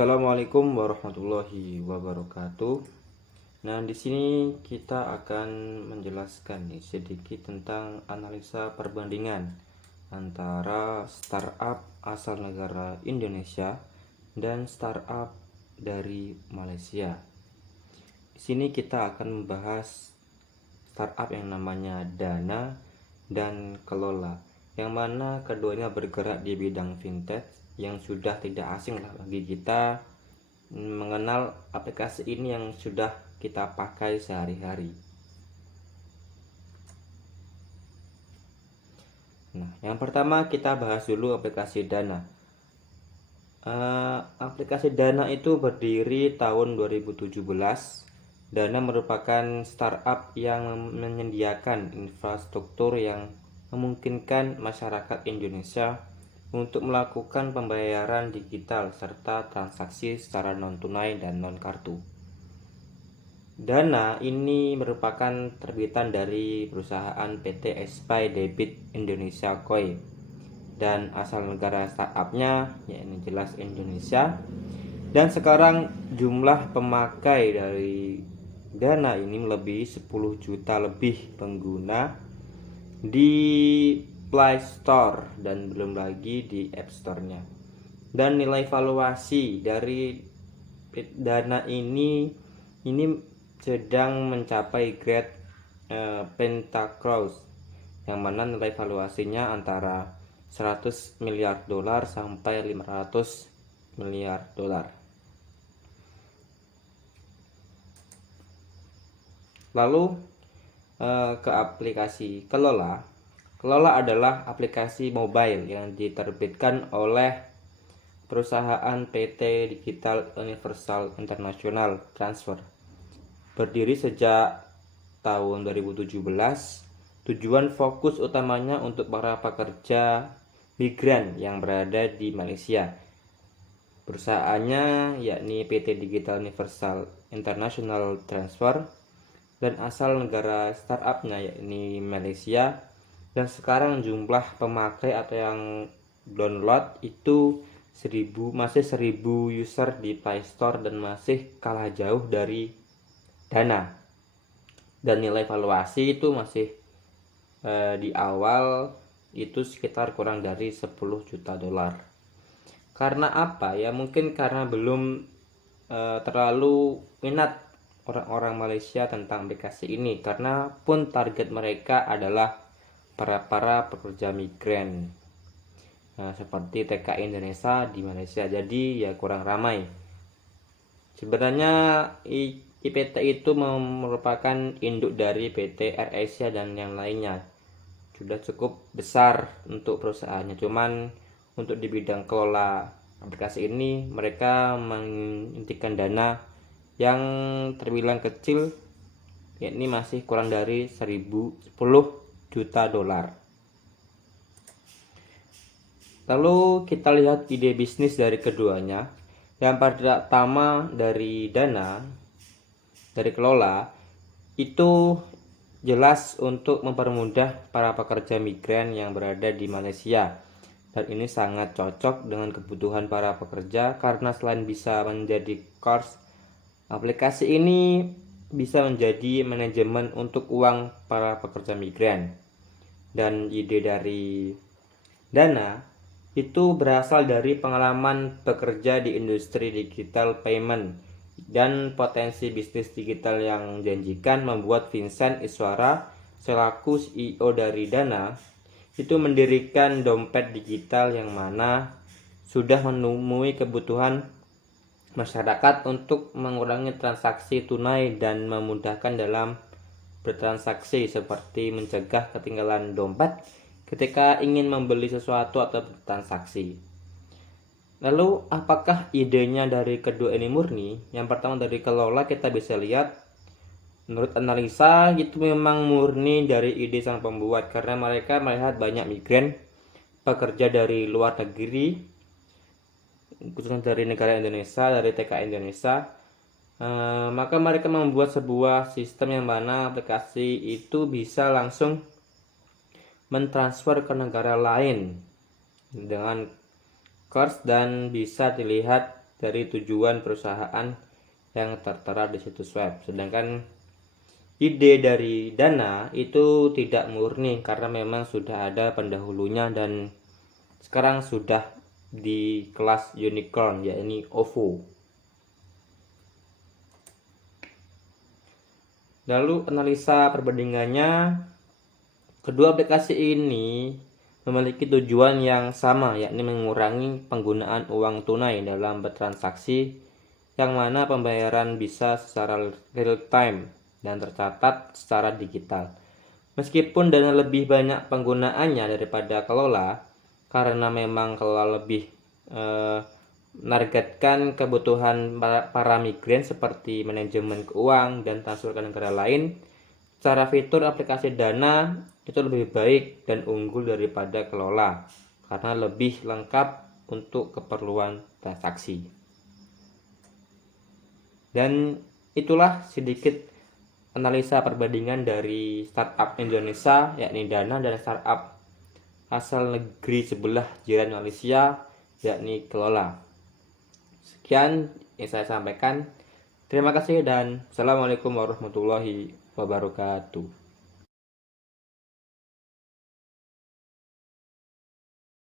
Assalamualaikum warahmatullahi wabarakatuh. Nah, di sini kita akan menjelaskan nih sedikit tentang analisa perbandingan antara startup asal negara Indonesia dan startup dari Malaysia. Di sini kita akan membahas startup yang namanya Dana dan Kelola, yang mana keduanya bergerak di bidang fintech yang sudah tidak asing lah bagi kita mengenal aplikasi ini yang sudah kita pakai sehari-hari. Nah, yang pertama kita bahas dulu aplikasi Dana. Aplikasi Dana itu berdiri tahun 2017. Dana merupakan startup yang menyediakan infrastruktur yang memungkinkan masyarakat Indonesia untuk melakukan pembayaran digital serta transaksi secara non-tunai dan non-kartu. Dana ini merupakan terbitan dari perusahaan PT Espai Debit Indonesia Koi, dan asal negara startupnya yakni jelas Indonesia. Dan sekarang jumlah pemakai dari Dana ini melebihi 10 juta lebih pengguna di Play Store dan belum lagi di App Store-nya. Dan nilai valuasi dari Dana ini sedang mencapai grade Pentacross, yang mana nilai valuasinya antara 100 miliar dolar sampai 500 miliar dolar. Lalu ke aplikasi Kelola. Kelola adalah aplikasi mobile yang diterbitkan oleh perusahaan PT Digital Universal International Transfer. Berdiri sejak tahun 2017, tujuan fokus utamanya untuk para pekerja migran yang berada di Malaysia. Perusahaannya yakni PT Digital Universal International Transfer, dan asal negara startupnya yakni Malaysia. Dan sekarang jumlah pemakai atau yang download itu masih 1000 user di Play Store dan masih kalah jauh dari Dana. Dan nilai valuasi itu masih di awal itu sekitar kurang dari 10 juta dolar. Karena apa ya? Mungkin karena belum terlalu minat orang-orang Malaysia tentang aplikasi ini, karena pun target mereka adalah para pekerja migran, seperti TKI Indonesia di Malaysia, jadi ya kurang ramai. Sebenarnya IPT itu merupakan induk dari PT AirAsia dan yang lainnya, sudah cukup besar untuk perusahaannya. Cuman untuk di bidang kelola aplikasi ini mereka mengintikan dana yang terbilang kecil, yakni masih kurang dari 10 juta dolar. Lalu kita lihat ide bisnis dari keduanya. Yang pertama dari Dana, dari Kelola, itu jelas untuk mempermudah para pekerja migran yang berada di Malaysia. Dan ini sangat cocok dengan kebutuhan para pekerja, karena selain bisa menjadi course, aplikasi ini bisa menjadi manajemen untuk uang para pekerja migran. Dan ide dari Dana itu berasal dari pengalaman bekerja di industri digital payment dan potensi bisnis digital yang menjanjikan, membuat Vincent Iswara selaku CEO dari Dana itu mendirikan dompet digital yang mana sudah menemui kebutuhan masyarakat untuk mengurangi transaksi tunai dan memudahkan dalam bertransaksi, seperti mencegah ketinggalan dompet ketika ingin membeli sesuatu atau bertransaksi. Lalu apakah idenya dari kedua ini murni? Yang pertama dari Kelola, kita bisa lihat menurut analisa itu memang murni dari ide sang pembuat, karena mereka melihat banyak migran pekerja dari luar negeri, khususnya dari negara Indonesia, dari TKI Indonesia. Maka mereka membuat sebuah sistem yang mana aplikasi itu bisa langsung mentransfer ke negara lain dengan course, dan bisa dilihat dari tujuan perusahaan yang tertera di situs web. Sedangkan ide dari Dana itu tidak murni karena memang sudah ada pendahulunya dan sekarang sudah di kelas unicorn, yakni OVO. Lalu analisa perbandingannya, kedua aplikasi ini memiliki tujuan yang sama, yakni mengurangi penggunaan uang tunai dalam bertransaksi, yang mana pembayaran bisa secara real time dan tercatat secara digital. Meskipun Dana lebih banyak penggunaannya daripada Kelola, karena memang Kelola lebih menargetkan kebutuhan para migran seperti manajemen keuangan dan transfer ke negara lain, secara fitur aplikasi Dana itu lebih baik dan unggul daripada Kelola karena lebih lengkap untuk keperluan transaksi. Dan itulah sedikit analisa perbandingan dari startup Indonesia, yakni Dana, dan startup asal negeri sebelah jiran Malaysia, yakni Kelola. Sekian yang saya sampaikan. Terima kasih dan Assalamualaikum warahmatullahi wabarakatuh.